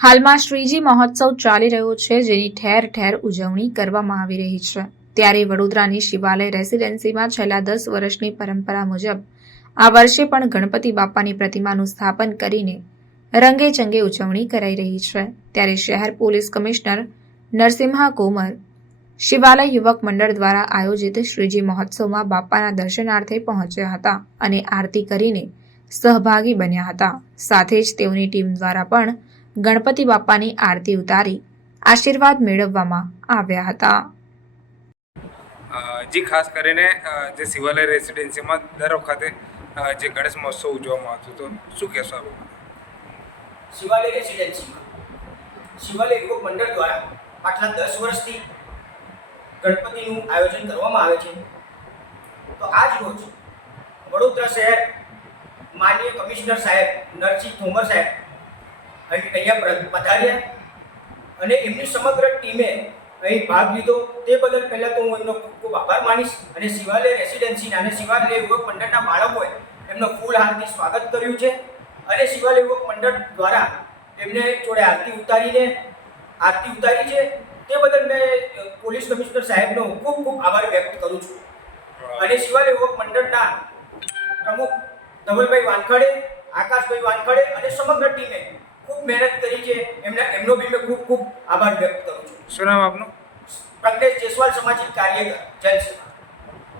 હાલમાં શ્રીજી મહોત્સવ ચાલી રહ્યો છે, જેની ઠેર ઠેર ઉજવણી કરવામાં આવી રહી છે. ત્યારે વડોદરાની શિવાલય રેસિડેન્સીમાં છેલ્લા દસ વર્ષની પરંપરા મુજબ આ વર્ષે પણ ગણપતિ બાપાની પ્રતિમાનું સ્થાપન કરીને રંગે ચંગે ઉજવણી કરાઈ રહી છે. ત્યારે શહેર પોલીસ કમિશનર નરસિંહા કોમર શિવાલય યુવક મંડળ દ્વારા આયોજિત શ્રીજી મહોત્સવમાં બાપાના દર્શનાર્થે પહોંચ્યા હતા અને આરતી કરીને સહભાગી બન્યા હતા. સાથે જ તેઓની ટીમ દ્વારા પણ ગણપતિ બાપાની આરતી ઉતારી આશીર્વાદ મેળવવામાં આવ્યા હતા. જી ખાસ કરીને જે શિવાલય રેસિડેન્સીમાં દર વખતે જે ગણેશ મહોત્સવ ઉજવવામાં આવતો હતો શું કહેશો આપ? શિવાલય રેસિડેન્સીમાં. શિવાલય યુવક મંડળ દ્વારા આટલા દસ વર્ષથી ગણપતિનું આયોજન કરવામાં આવે છે. તો આજ રોજ વડોદરા શહેર માનનીય કમિશનર સાહેબ નરસિંહ તોમર સાહેબ અહીં અહીંયા પધાર્યા અને એમની સમગ્ર ટીમે અહીં ભાગ લીધો. તે બદલ પહેલાં તો હું એમનો ખૂબ ખૂબ આભાર માનીશ અને શિવાલય રેસિડેન્સીના અને શિવાલય યુવક મંડળના બાળકોએ એમનો ફૂલ હારથી સ્વાગત કર્યું છે અને શિવાલય યુવક મંડળ દ્વારા એમને જોડે આરતી ઉતારીને આરતી ઉતારી છે. તે બદલ મેં પોલીસ કમિશનર સાહેબનો ખૂબ ખૂબ આભાર વ્યક્ત કરું છું. અને શિવાલય યુવક મંડળના પ્રમુખ ધવલભાઈ વાનખડે આકાશભાઈ વાનખડે અને સમગ્ર ટીમે ખૂબ મહેનત કરી છે. એમના એમનો બી મેં ખૂબ ખૂબ આભાર વ્યક્ત કરું છું. શું નામ આપનું? પ્રજ્ઞેશ જયસ્વાલ સામાજિક કાર્યકર જય શ્રી